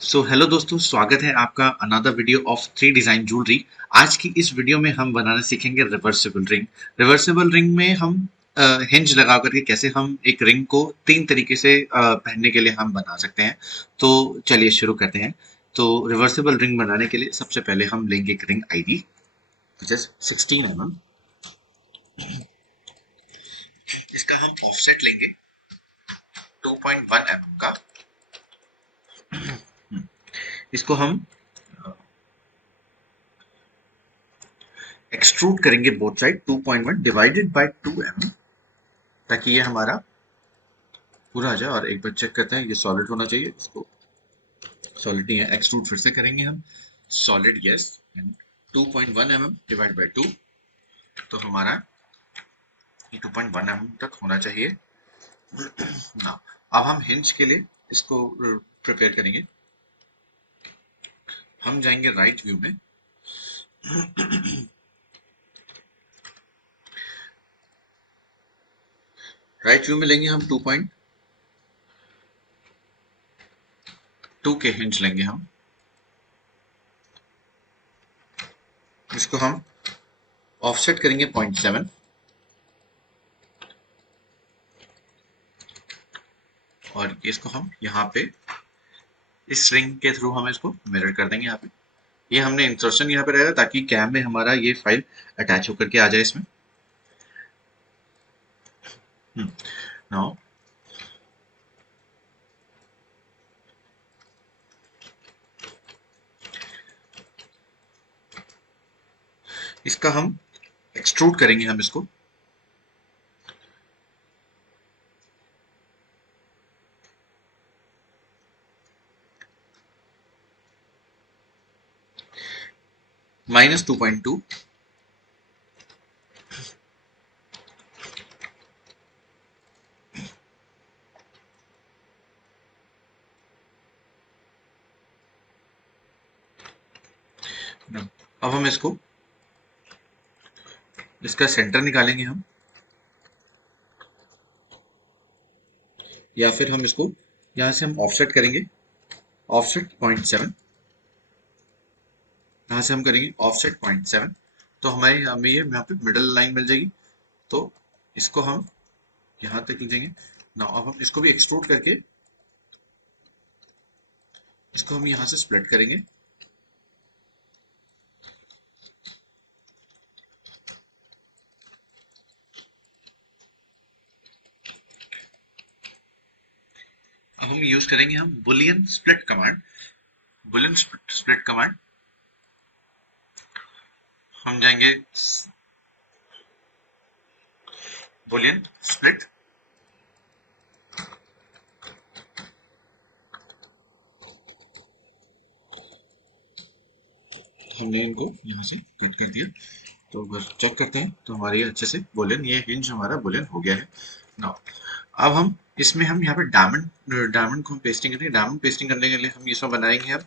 So hello दोस्तों, स्वागत है आपका another video of three design jewellery. आज की इस वीडियो में हम बनाना सीखेंगे रिवर्सिबल रिंग। रिवर्सिबल रिंग में हम हिंज लगा करके कैसे हम एक रिंग को तीन तरीके से पहनने के लिए हम बना सकते हैं। तो चलिए शुरू करते हैं। तो रिवर्सिबल रिंग बनाने के लिए सबसे पहले हम लेंगे एक रिंग आईडी जस्ट 16 mm। इसका हम ऑफसेट लेंगे 2.1 mm का। इसको हम एक्सट्रूड करेंगे both side 2.1 divided by 2 mm, ताकि ये हमारा पूरा आ जाए। और एक बार चेक करते हैं, ये सॉलिड होना चाहिए। इसको सॉलिड नहीं है, एक्सट्रूड फिर से करेंगे हम। Solid yes. 2.1 mm divide by 2, तो हमारा ये 2.1 mm तक होना चाहिए ना। अब हम हिंज के लिए इसको प्रिपेयर करेंगे। हम जाएंगे राइट व्यू में। राइट व्यू में लेंगे हम 2.2 के हिंज लेंगे हम। इसको हम ऑफसेट करेंगे 0.7, और इसको हम यहाँ पे इस रिंग के थ्रू हम इसको मिरर कर देंगे यहाँ पे। ये हमने इंसर्शन यहाँ पे रहेगा ताकि कैम में हमारा ये फाइल अटैच होकर के आ जाए इसमें। नाउ इसका हम एक्सट्रूड करेंगे हम इसको। -2.2। अब हम इसको इसका सेंटर निकालेंगे हम, या फिर हम इसको यहाँ से हम ऑफसेट करेंगे। ऑफसेट 0.7, यहाँ से हम करेंगे ऑफसेट 0.7, तो हमारी हमें ये यहाँ पे मिडल लाइन मिल जाएगी। तो इसको हम यहाँ तक ले जाएंगे ना। अब हम इसको भी एक्सट्रूड करके इसको हम यहाँ से स्प्लिट करेंगे। अब हम यूज करेंगे हम Boolean split command. Boolean split command हम जाएंगे बुलियन स्प्लिट। हमने इनको यहाँ से कट कर दिया। तो अगर चेक करते हैं तो हमारे अच्छे से बुलियन, ये हिंज हमारा बुलियन हो गया है। नाउ अब हम इसमें हम यहाँ पे डायमंड डायमंड को हम पेस्टिंग करेंगे। डायमंड पेस्टिंग करने के लिए हम इसमें बनाएंगे अब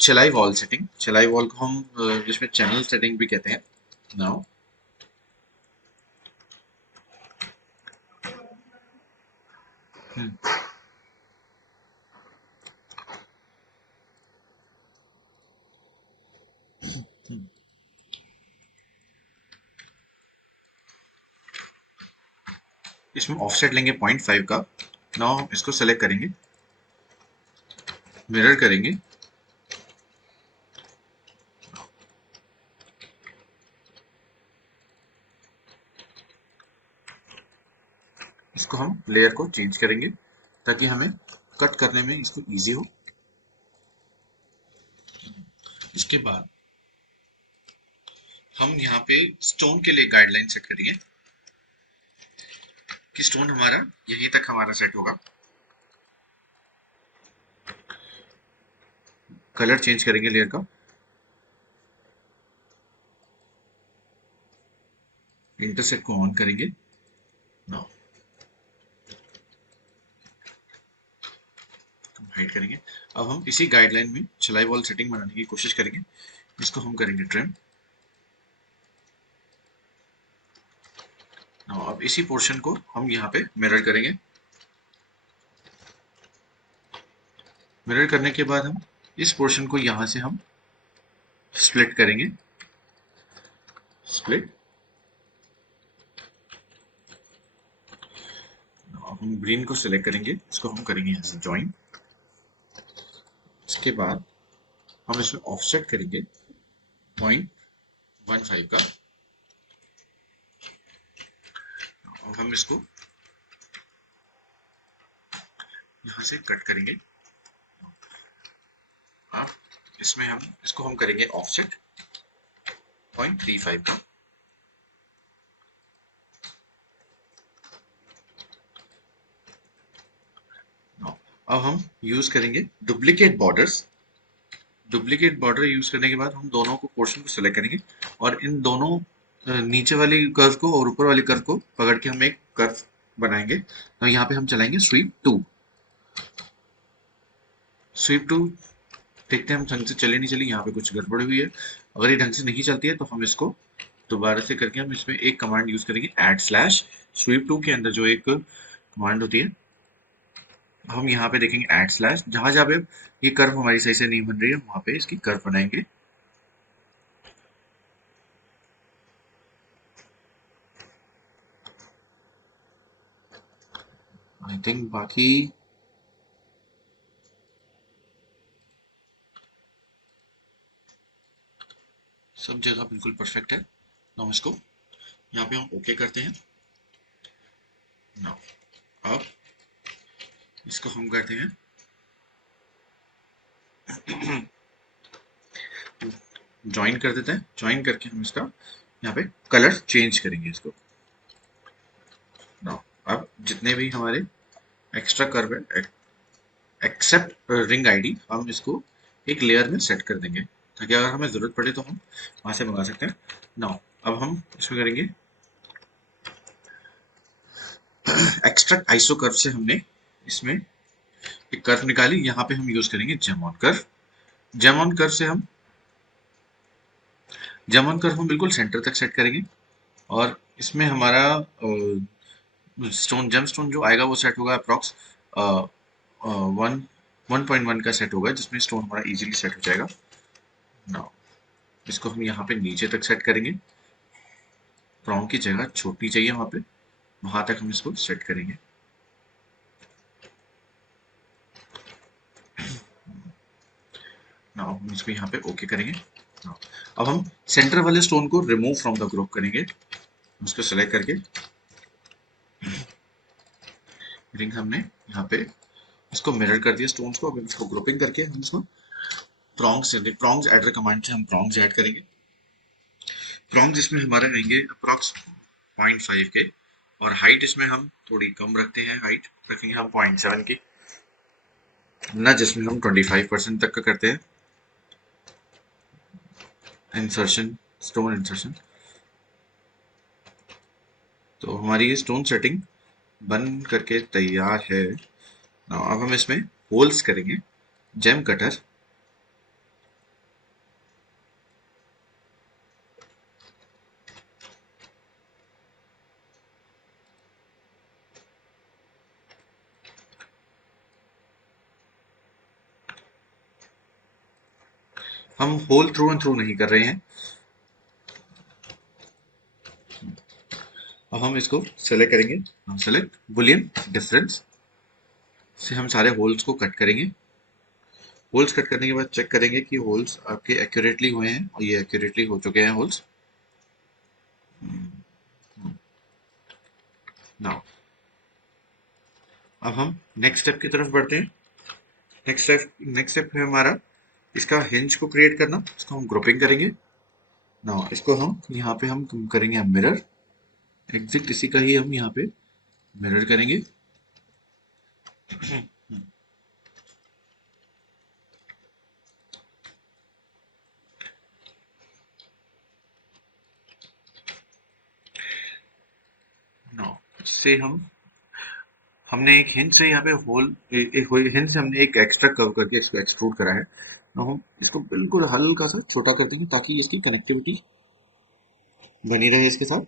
चलाई वॉल सेटिंग। चलाई वॉल को हम जिसमें चैनल सेटिंग भी कहते हैं। नाउ इसमें ऑफसेट लेंगे 0.5 का। नाउ हम इसको सेलेक्ट करेंगे, मिरर करेंगे। इसको हम लेयर को चेंज करेंगे ताकि हमें कट करने में इसको इजी हो। इसके बाद हम यहाँ पे स्टोन के लिए गाइडलाइन सेट करेंगे कि स्टोन हमारा यहीं तक हमारा सेट होगा। कलर चेंज करेंगे लेयर का, इंटरसेट को ऑन करेंगे। नाउ हाइड करेंगे। अब हम इसी गाइडलाइन में चलाई वॉल सेटिंग बनाने की कोशिश करेंगे। इसको हम करेंगे ट्रिम। नाउ अब इसी पोर्शन को हम यहाँ पे मिरर करेंगे। मिरर करने के बाद हम इस पोर्शन को यहां से हम स्प्लिट करेंगे, स्प्लिट। हम ग्रीन को सिलेक्ट करेंगे, इसको हम करेंगे यहाँ से ज्वाइन। इसके बाद हम इसमें ऑफसेट करेंगे 0.15 का। अब हम इसको यहाँ से कट करेंगे। अब इसमें हम इसको हम करेंगे ऑफसेट 0.35 का। अब हम यूज करेंगे duplicate borders. Duplicate border use करने के बाद हम दोनों को पोर्शन को सिलेक्ट करेंगे और इन दोनों नीचे वाली कर्व को और ऊपर वाली कर्व को पकड़ के हम एक कर्व बनाएंगे। तो यहाँ पे हम चलाएंगे स्वीप टू। स्वीप टू देखते हैं हम ढंग से चले नहीं चली, यहाँ पे कुछ गड़बड़ हुई है। अगर ये ढंग से नहीं चलती है तो हम इसको दोबारा से करके हम इसमें एक कमांड यूज करेंगे, एड स्लैश। स्वीप टू के अंदर जो एक कमांड होती है, हम यहाँ पे देखेंगे एड स्लैश। जहां जहां पे ये कर्व हमारी सही से नहीं बन रही है वहां पे इसकी कर्व बनाएंगे। आई थिंक बाकी सब जगह बिल्कुल परफेक्ट है। तो हम इसको यहाँ पे हम ओके करते हैं। नाउ अब इसको हम करते हैं ज्वाइन कर देते हैं। ज्वाइन करके हम इसका यहाँ पे कलर चेंज करेंगे इसको। नाउ अब जितने भी हमारे एक्स्ट्रा कर्व है एक्सेप्ट रिंग आईडी, हम इसको एक लेयर में सेट कर देंगे ताकि अगर हमें जरूरत पड़े तो हम वहां से मंगा सकते हैं। नाउ अब हम इसमें करेंगे एक्सट्रैक्ट आइसो कर्व से हमने इसमें एक कर्व निकाली, यहाँ पे हम यूज करेंगे gem on curve. Gem on curve से हम जेम ऑन कर्व हम बिल्कुल सेंटर तक सेट करेंगे और इसमें हमारा स्टोन जेम स्टोन जो आएगा वो सेट होगा अप्रॉक्स 1.1 का सेट होगा, जिसमें स्टोन हमारा इजीली सेट हो जाएगा। नाउ इसको हम यहाँ पे नीचे तक सेट करेंगे। प्रॉन्ग की जगह छोटी चाहिए वहां पे, वहां तक हम इसको सेट करेंगे। नाउ हम इसको यहाँ पे ओके करेंगे। Now, अब हम सेंटर वाले स्टोन को रिमूव फ्रॉम द ग्रुप करेंगे। उसको सेलेक्ट करके रिंग हमने यहाँ पे इसको मिरर कर दिया स्टोन्स को। अब इसको ग्रुपिंग करके हम इसको प्रॉन्ग्स एडर कमांड से हम प्रॉन्ग्स ऐड करेंगे। प्रॉन्ग्स इसमें हमारे आएंगे अप्रॉक्स 0.5 के और हाइट इसमें हम थोड़ी कम रखते हैं, हाइट रखेंगे हम 0.7 की, ना जिसमें हम 25% तक का करते हैं इंसर्शन, स्टोन इंसर्शन। तो हमारी ये स्टोन सेटिंग बन करके तैयार है। Now, अब हम इसमें होल्स करेंगे जेम कटर। हम होल थ्रू एंड थ्रू नहीं कर रहे हैं। अब हम इसको सेलेक्ट करेंगे, सेलेक्ट बुलियन डिफरेंस से हम सारे होल्स को कट करेंगे। होल्स कट करने के बाद चेक करेंगे कि होल्स आपके एक्यूरेटली हुए हैं और ये एक्यूरेटली हो चुके हैं होल्स। नाउ अब हम नेक्स्ट स्टेप की तरफ बढ़ते हैं। नेक्स्ट स्टेप है हमारा इसका हिंज को क्रिएट करना। इसको हम ग्रुपिंग करेंगे। नाउ इसको हम यहाँ पे हम करेंगे मिरर एग्जैक्ट इसी का ही हम यहाँ पे मिरर करेंगे। नाउ इससे हमने एक हिंज से यहाँ पे होल एक हिंज से हमने एक एक्स्ट्रा कर्व करके इसको एक्सट्रूड करा है। तो हम इसको बिल्कुल हल्का सा छोटा कर देंगे ताकि इसकी कनेक्टिविटी बनी रहे इसके साथ।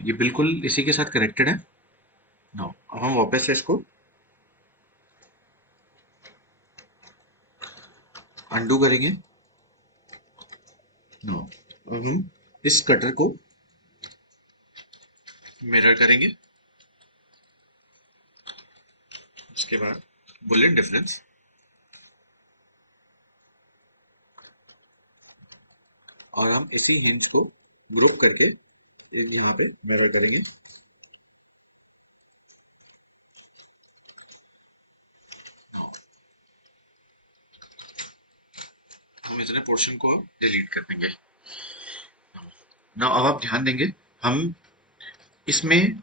ये बिल्कुल इसी के साथ कनेक्टेड है। नाउ अब हम वापस से इसको अंडू करेंगे। नाउ अब हम इस कटर को मिरर करेंगे। उसके बाद बुलेट डिफरेंस, और हम इसी हिंज को ग्रुप करके यहाँ पे मिरर करेंगे। हम इतने पोर्शन को डिलीट कर देंगे। ना अब आप ध्यान देंगे, हम इसमें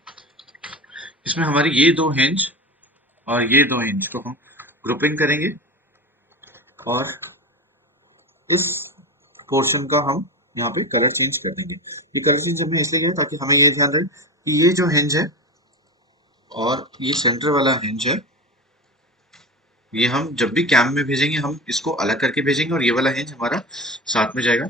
इसमें हमारी ये दो हिंज और ये दो हिंज को हम ग्रुपिंग करेंगे, और इस पोर्शन का हम यहाँ पे कलर चेंज कर देंगे। ये कलर चेंज हमें इसलिए किया है ताकि हमें ये ध्यान रहे कि ये जो हिंज है और ये सेंटर वाला हिंज है, ये हम जब भी कैम में भेजेंगे हम इसको अलग करके भेजेंगे, और ये वाला हिंज हमारा साथ में जाएगा।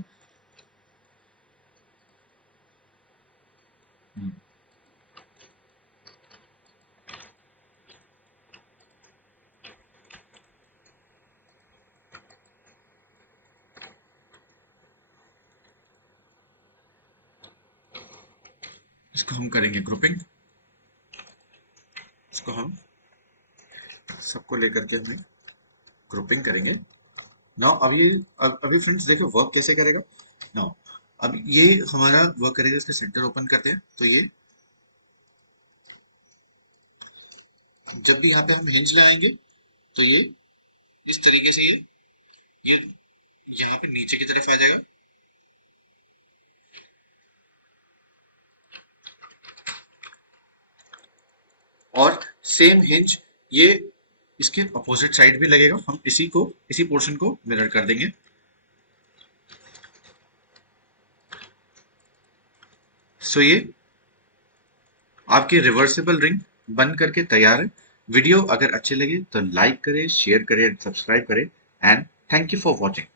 इसको हम करेंगे ग्रुपिंग। इसको हम सबको लेकर के हमें ग्रुपिंग करेंगे। नाउ अभी फ्रेंड्स देखो वर्क कैसे करेगा। नाउ अब ये हमारा वर्क करेगा। इसका सेंटर ओपन करते हैं तो ये जब भी यहाँ पे हम हिंज लगाएंगे तो ये इस तरीके से ये यहाँ पे नीचे की तरफ आ जाएगा, और सेम हिंज ये इसके अपोजिट साइड भी लगेगा। हम इसी पोर्शन को मिरर कर देंगे। सो ये आपकी रिवर्सिबल रिंग बन करके तैयार है। वीडियो अगर अच्छे लगे तो लाइक करें, शेयर करें, सब्सक्राइब करें, and thank you for watching.